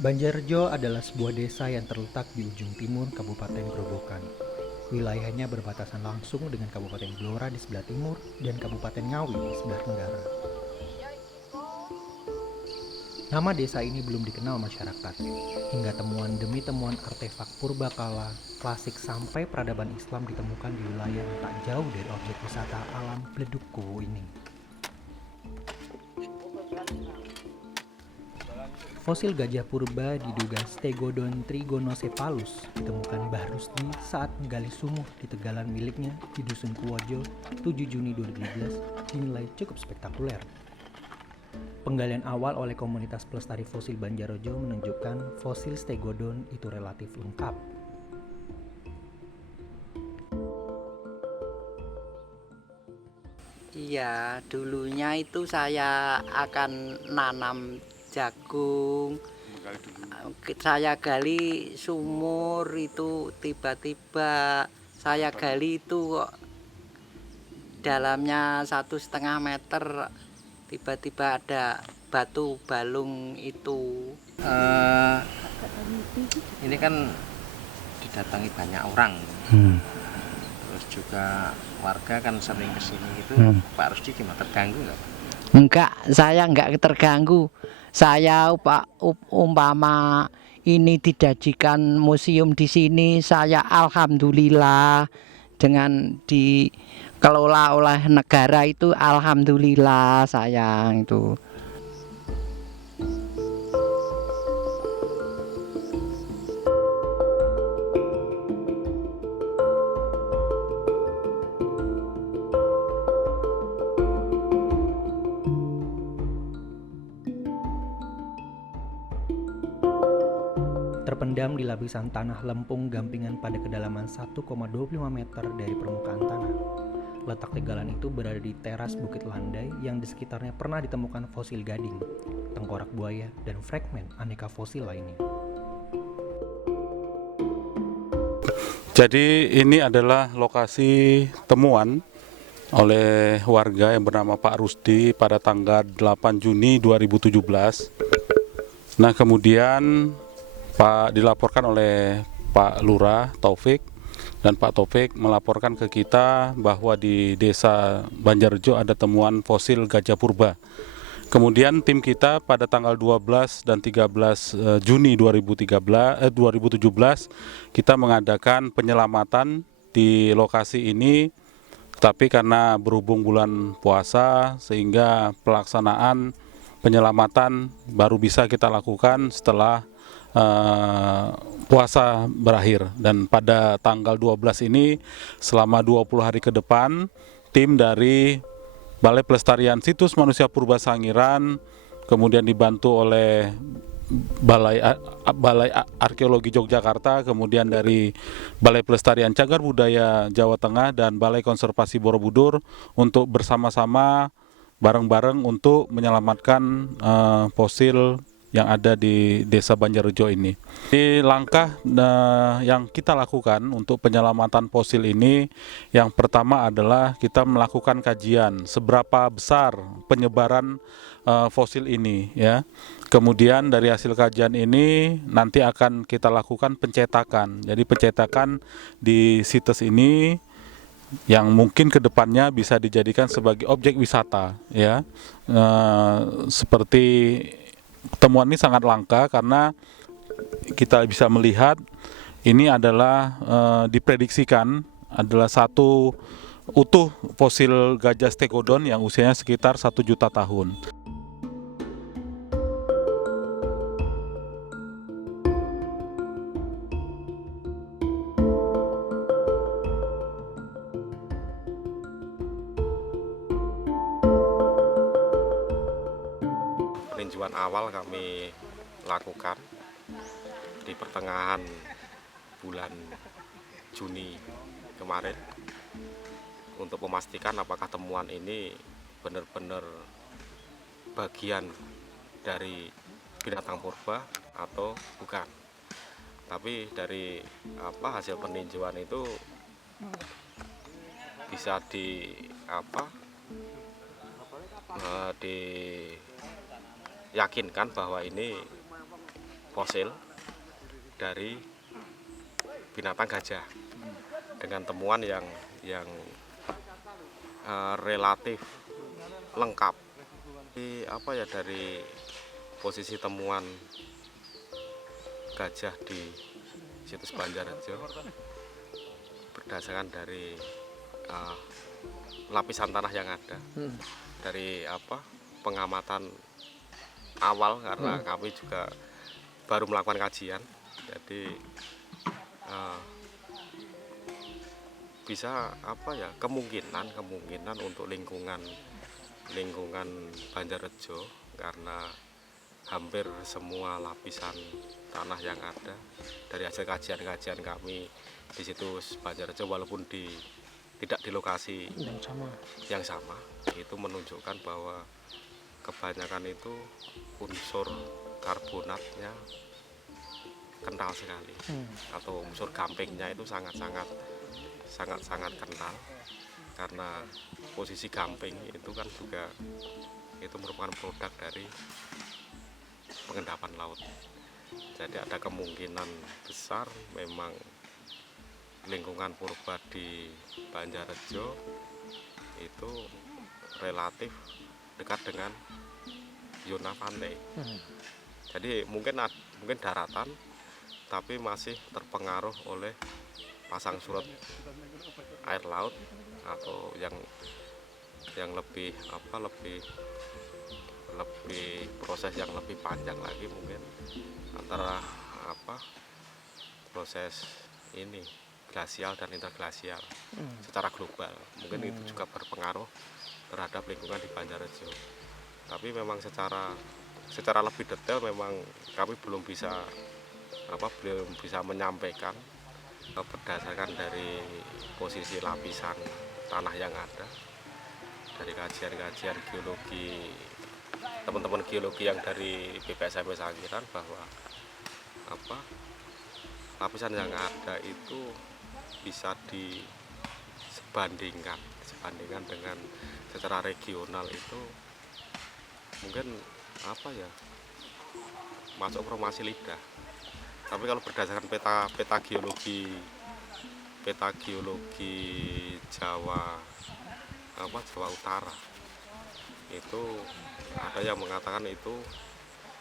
Banjarjo adalah sebuah desa yang terletak di ujung timur Kabupaten Grobogan. Wilayahnya berbatasan langsung dengan Kabupaten Blora di sebelah timur dan Kabupaten Ngawi di sebelah tenggara. Nama desa ini belum dikenal masyarakat, hingga temuan demi temuan artefak purbakala, klasik sampai peradaban Islam ditemukan di wilayah yang tak jauh dari objek wisata alam Bleduk Kuwu ini. Fosil gajah purba diduga Stegodon trigonocephalus ditemukan Mbah Rusdi saat menggali sumur di tegalan miliknya di Dusun Kuwojo 7 Juni 2017 dinilai cukup spektakuler. Penggalian awal oleh komunitas pelestari fosil Banjarojo menunjukkan fosil Stegodon itu relatif lengkap. Iya, dulunya itu saya akan nanam jagung. Saya gali sumur itu tiba-tiba saya gali itu kok dalamnya 1,5 meter, tiba-tiba ada batu balung itu. Ini kan didatangi banyak orang, terus juga warga kan sering kesini gitu. Pak Rusdi gimana, terganggu nggak? Enggak, saya enggak terganggu. Saya umpama ini didajikan museum di sini, saya alhamdulillah. Dengan dikelola oleh negara itu alhamdulillah sayang itu. Terpendam di lapisan tanah lempung gampingan pada kedalaman 1,25 meter dari permukaan tanah. Letak tegalan itu berada di teras Bukit Landai yang di sekitarnya pernah ditemukan fosil gading, tengkorak buaya, dan fragmen aneka fosil lainnya. Jadi ini adalah lokasi temuan oleh warga yang bernama Pak Rusdi pada tanggal 8 Juni 2017. Nah, kemudian dilaporkan oleh Pak Lurah Taufik, dan Pak Taufik melaporkan ke kita bahwa di desa Banjarjo ada temuan fosil gajah purba. Kemudian tim kita pada tanggal 12 dan 13 Juni 2017 kita mengadakan penyelamatan di lokasi ini, tetapi karena berhubung bulan puasa sehingga pelaksanaan penyelamatan baru bisa kita lakukan setelah puasa berakhir. Dan pada tanggal 12 ini selama 20 hari ke depan tim dari Balai Pelestarian Situs Manusia Purba Sangiran kemudian dibantu oleh Balai Arkeologi Yogyakarta, kemudian dari Balai Pelestarian Cagar Budaya Jawa Tengah dan Balai Konservasi Borobudur untuk bersama-sama bareng-bareng untuk menyelamatkan fosil yang ada di Desa Banjarjo ini. Di langkah yang kita lakukan untuk penyelamatan fosil ini, yang pertama adalah kita melakukan kajian seberapa besar penyebaran fosil ini, ya. Kemudian dari hasil kajian ini nanti akan kita lakukan pencetakan. Jadi pencetakan di situs ini yang mungkin kedepannya bisa dijadikan sebagai objek wisata, ya. Seperti temuan ini sangat langka karena kita bisa melihat ini adalah diprediksikan adalah satu utuh fosil gajah Stegodon yang usianya sekitar 1 juta tahun. Peninjauan awal kami lakukan di pertengahan bulan Juni kemarin untuk memastikan apakah temuan ini benar-benar bagian dari binatang purba atau bukan. Tapi dari hasil peninjauan itu bisa diyakinkan bahwa ini fosil dari binatang gajah dengan temuan yang relatif lengkap. Dari posisi temuan gajah di situs Banjarrejo berdasarkan dari lapisan tanah yang ada, dari pengamatan awal, karena kami juga baru melakukan kajian, jadi bisa kemungkinan untuk lingkungan Banjarrejo, karena hampir semua lapisan tanah yang ada dari hasil kajian kami di situs Banjarrejo, walaupun tidak di lokasi yang sama, itu menunjukkan bahwa kebanyakan itu unsur karbonatnya kental sekali, atau unsur gampingnya itu sangat kental, karena posisi gamping itu kan juga itu merupakan produk dari pengendapan laut. Jadi ada kemungkinan besar memang lingkungan purba di Banjarrejo itu relatif dekat dengan zona pantai. Jadi mungkin daratan, tapi masih terpengaruh oleh pasang surut air laut, atau yang lebih proses yang lebih panjang lagi, mungkin antara proses ini glasial dan interglasial secara global, mungkin itu juga berpengaruh terhadap lingkungan di Banjarrejo. Tapi memang secara lebih detail memang kami belum bisa menyampaikan berdasarkan dari posisi lapisan tanah yang ada, dari kajian geologi teman-teman geologi yang dari BPSMP Sangiran, bahwa lapisan yang ada itu bisa disebandingkan dengan secara regional itu mungkin masuk formasi lidah. Tapi kalau berdasarkan peta geologi Jawa Utara, itu ada yang mengatakan itu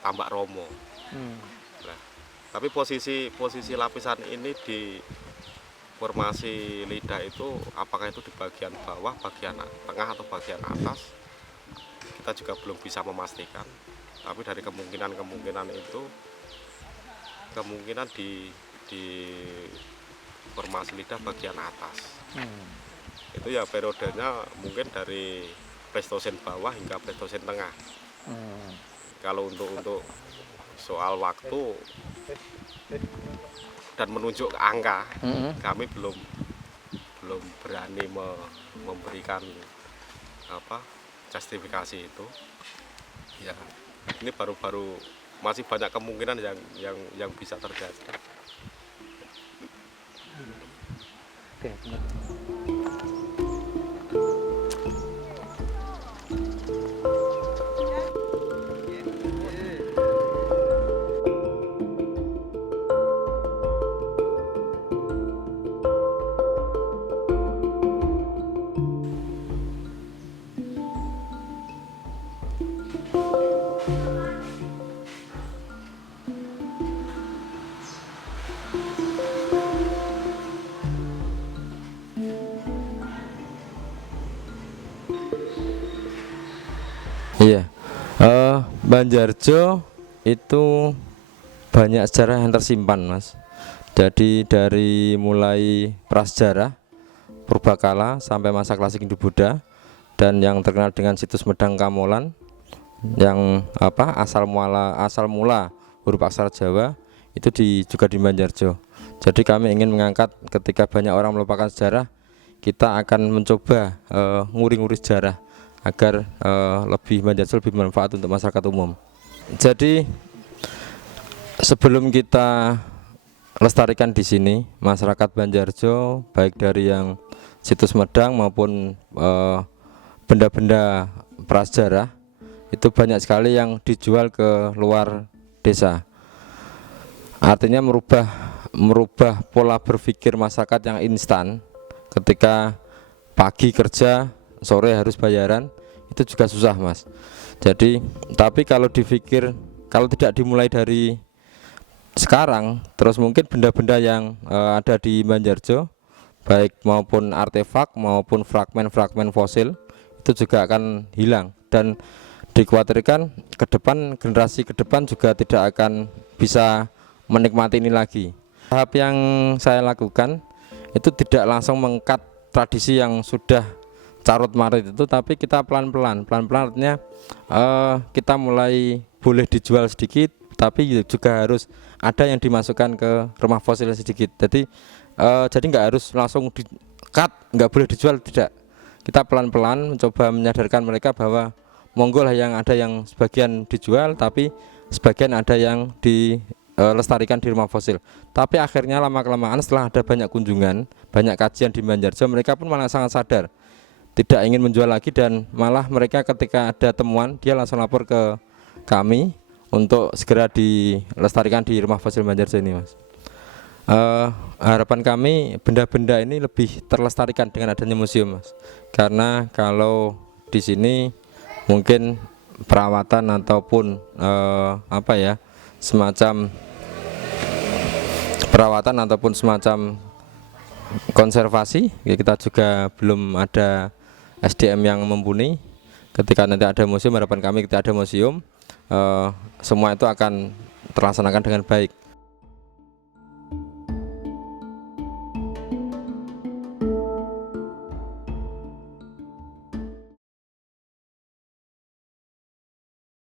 Tambak Romo. Nah, tapi posisi lapisan ini di formasi lidah itu, apakah itu di bagian bawah, bagian tengah, atau bagian atas, kita juga belum bisa memastikan. Tapi dari kemungkinan itu, kemungkinan di formasi lidah bagian atas. Itu ya periodenya mungkin dari Pleistosen bawah hingga Pleistosen tengah. Kalau untuk soal waktu dan menunjuk angka, kami belum berani memberikan justifikasi itu. Ya, ini baru masih banyak kemungkinan yang bisa terjadi. Oke. Iya, Banjarrejo itu banyak sejarah yang tersimpan, Mas. Jadi dari mulai prasejarah purbakala sampai masa klasik Hindu-Buddha, dan yang terkenal dengan situs Medang Kamolan yang asal mula huruf aksara Jawa itu juga di Banjarrejo. Jadi kami ingin mengangkat, ketika banyak orang melupakan sejarah, kita akan mencoba nguri-nguri sejarah agar Banjarrejo lebih bermanfaat untuk masyarakat umum. Jadi sebelum kita lestarikan di sini, masyarakat Banjarrejo, baik dari yang situs Medang maupun benda-benda prasejarah, itu banyak sekali yang dijual ke luar desa. artinya merubah pola berpikir masyarakat yang instan. Ketika pagi kerja, sore harus bayaran, itu juga susah, Mas. Jadi, tapi kalau tidak dimulai dari sekarang, terus mungkin benda-benda yang ada di Banjarjo, baik maupun artefak maupun fragmen-fragmen fosil, itu juga akan hilang, dan dikhawatirkan ke depan, generasi ke depan juga tidak akan bisa menikmati ini lagi. Tahap yang saya lakukan itu tidak langsung mengkat tradisi yang sudah carut marut itu, tapi kita pelan-pelan artinya kita mulai boleh dijual sedikit, tapi juga harus ada yang dimasukkan ke rumah fosil sedikit. Jadi nggak harus langsung di-cut, nggak boleh dijual, tidak. Kita pelan-pelan mencoba menyadarkan mereka bahwa monggo lah, yang ada yang sebagian dijual, tapi sebagian ada yang dilestarikan di rumah fosil. Tapi akhirnya lama-kelamaan setelah ada banyak kunjungan, banyak kajian di Banjarjo, mereka pun malah sangat sadar, tidak ingin menjual lagi, dan malah mereka ketika ada temuan dia langsung lapor ke kami untuk segera dilestarikan di rumah fosil Banjarjo ini, Mas. Harapan kami benda-benda ini lebih terlestarikan dengan adanya museum, Mas. Karena kalau di sini mungkin perawatan ataupun semacam konservasi, ya kita juga belum ada SDM yang mumpuni. Ketika nanti ada museum, harapan kami ketika ada museum, semua itu akan terlaksanakan dengan baik.